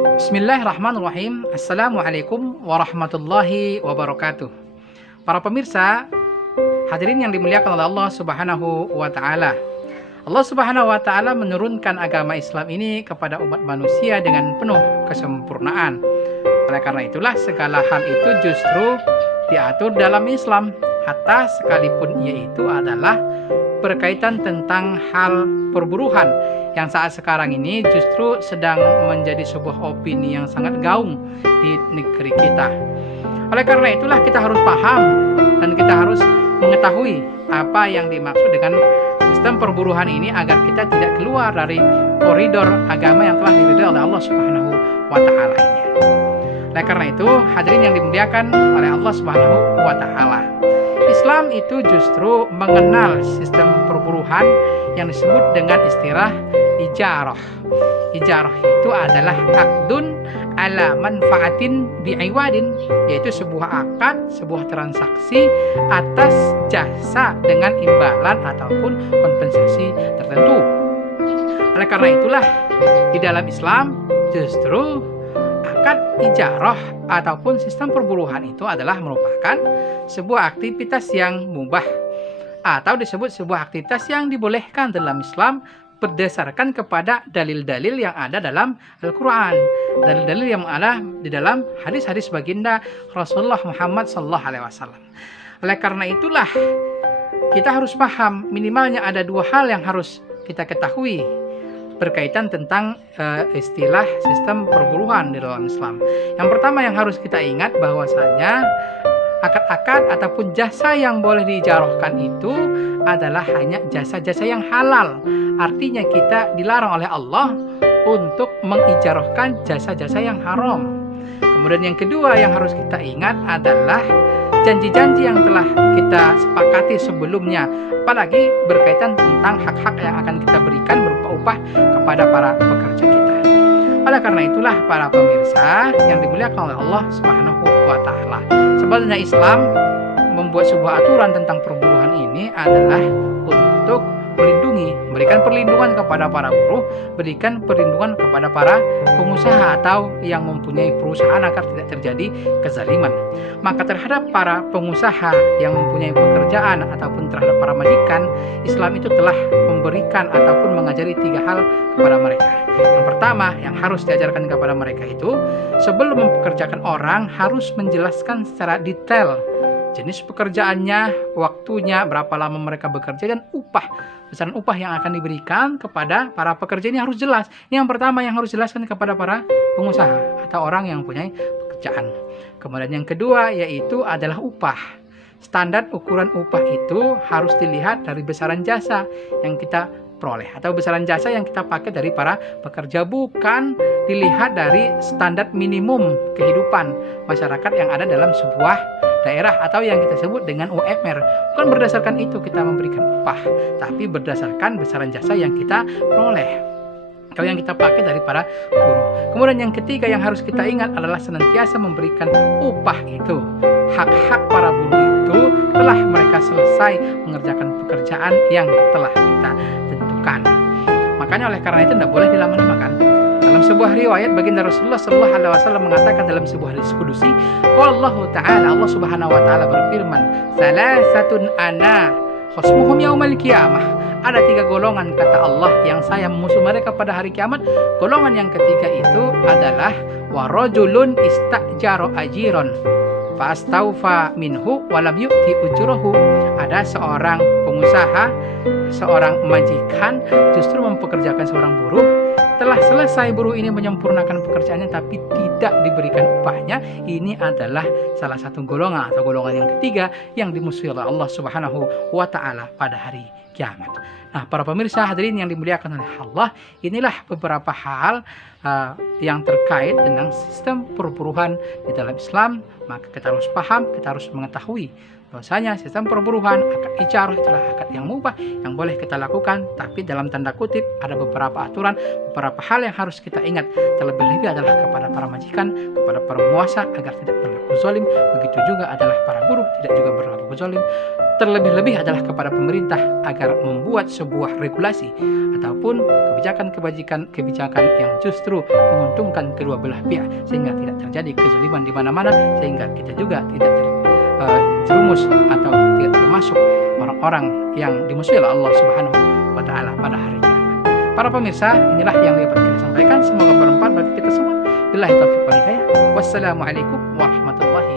Bismillahirrahmanirrahim. Assalamualaikum warahmatullahi wabarakatuh. Para pemirsa, hadirin yang dimuliakan oleh Allah Subhanahu wa Ta'ala. Allah Subhanahu wa Ta'ala menurunkan agama Islam ini kepada umat manusia dengan penuh kesempurnaan. Oleh karena itulah segala hal itu justru diatur dalam Islam, hatta sekalipun yaitu adalah berkaitan tentang hal perburuhan yang saat sekarang ini justru sedang menjadi sebuah opini yang sangat gaung di negeri kita. Oleh karena itulah kita harus paham dan kita harus mengetahui apa yang dimaksud dengan sistem perburuhan ini agar kita tidak keluar dari koridor agama yang telah diridhoi oleh Allah Subhanahu wa Ta'ala ini. Oleh karena itu, hadirin yang dimuliakan oleh Allah Subhanahu wa Ta'ala, Islam itu justru mengenal sistem perburuhan yang disebut dengan istilah ijarah. Ijarah itu adalah akdun ala manfaatin bi'iwadin, yaitu sebuah akad, sebuah transaksi atas jasa dengan imbalan ataupun kompensasi tertentu. Oleh karena itulah di dalam Islam justru akad ijarah ataupun sistem perburuhan itu adalah merupakan sebuah aktivitas yang mubah atau disebut sebuah aktivitas yang dibolehkan dalam Islam berdasarkan kepada dalil-dalil yang ada dalam Al-Quran, dalil-dalil yang ada di dalam hadis-hadis baginda Rasulullah Muhammad SAW. Oleh karena itulah kita harus paham minimalnya ada dua hal yang harus kita ketahui berkaitan tentang istilah sistem perburuhan di dalam Islam. Yang pertama yang harus kita ingat bahwasanya akad-akad ataupun jasa yang boleh diijarahkan itu adalah hanya jasa-jasa yang halal. Artinya kita dilarang oleh Allah untuk mengijarahkan jasa-jasa yang haram. Kemudian yang kedua yang harus kita ingat adalah janji-janji yang telah kita sepakati sebelumnya, apalagi berkaitan tentang hak-hak yang akan kita berikan berupa upah kepada para pekerja kita. Oleh karena itulah para pemirsa yang dimuliakan oleh Allah Subhanahu wa Ta'ala, sebenarnya Islam membuat sebuah aturan tentang perburuhan ini adalah untuk melindungi, memberikan perlindungan kepada para buruh, berikan perlindungan kepada para pengusaha atau yang mempunyai perusahaan agar tidak terjadi kezaliman. Maka terhadap para pengusaha yang mempunyai pekerjaan ataupun terhadap para majikan, Islam itu telah memberikan ataupun mengajari tiga hal kepada mereka. Yang pertama yang harus diajarkan kepada mereka itu, sebelum mempekerjakan orang harus menjelaskan secara detail jenis pekerjaannya, waktunya, berapa lama mereka bekerja, dan besaran upah yang akan diberikan kepada para pekerja ini harus jelas. Ini yang pertama yang harus dijelaskan kepada para pengusaha atau orang yang mempunyai pekerjaan. Kemudian yang kedua yaitu adalah upah. Standar ukuran upah itu harus dilihat dari besaran jasa yang kita peroleh atau besaran jasa yang kita pakai dari para pekerja, bukan dilihat dari standar minimum kehidupan masyarakat yang ada dalam sebuah daerah atau yang kita sebut dengan UMR. Bukan berdasarkan itu kita memberikan upah, tapi berdasarkan besaran jasa yang kita peroleh atau yang kita pakai dari para buruh. Kemudian yang ketiga yang harus kita ingat adalah senantiasa memberikan upah itu. Hak-hak para buruh itu telah mereka selesai mengerjakan pekerjaan yang telah kita tentukan. Makanya oleh karena itu tidak boleh dilama-lamakan. Dalam sebuah riwayat baginda Rasulullah SAW mengatakan dalam sebuah hadis kudusi, wallahu ta'ala, Allah Subhanahu wa Ta'ala berfirman, salasatun ana khusmuhum yaumal qiyamah. Ada tiga golongan kata Allah yang saya memusuh mereka pada hari kiamat. Golongan yang ketiga itu adalah warajulun istajaro ajiron fastaufa minhu walam yu'ti ujurahu. Ada seorang pengusaha, seorang majikan justru mempekerjakan seorang buruh, telah selesai buruh ini menyempurnakan pekerjaannya tapi tidak diberikan upahnya. Ini adalah salah satu golongan atau golongan yang ketiga yang dimusuhi oleh Allah Subhanahu wa Ta'ala pada hari kiamat. Nah, para pemirsa hadirin yang dimuliakan oleh Allah, inilah beberapa hal yang terkait dengan sistem perburuhan di dalam Islam. Maka kita harus paham, kita harus mengetahui bahwasanya sistem perburuhan, akad ijarah itulah akad yang mubah yang boleh kita lakukan, tapi dalam tanda kutip ada beberapa aturan, beberapa hal yang harus kita ingat. Terlebih-lebih adalah kepada para majikan, kepada para penguasa agar tidak berlaku zalim. Begitu juga adalah para buruh tidak juga berlaku zalim. Terlebih-lebih adalah kepada pemerintah agar membuat sebuah regulasi ataupun kebijakan yang justru menguntungkan kedua belah pihak, sehingga tidak terjadi kezaliman di mana-mana, sehingga kita juga tidak terjerumus atau tidak termasuk orang-orang yang dimusuhi oleh Allah Subhanahu wa Ta'ala pada hari kiamat. Para pemirsa, inilah yang dapat kita sampaikan. Semoga bermanfaat bagi kita semua. Billahi taufiq wal hidayah. Wassalamualaikum warahmatullahi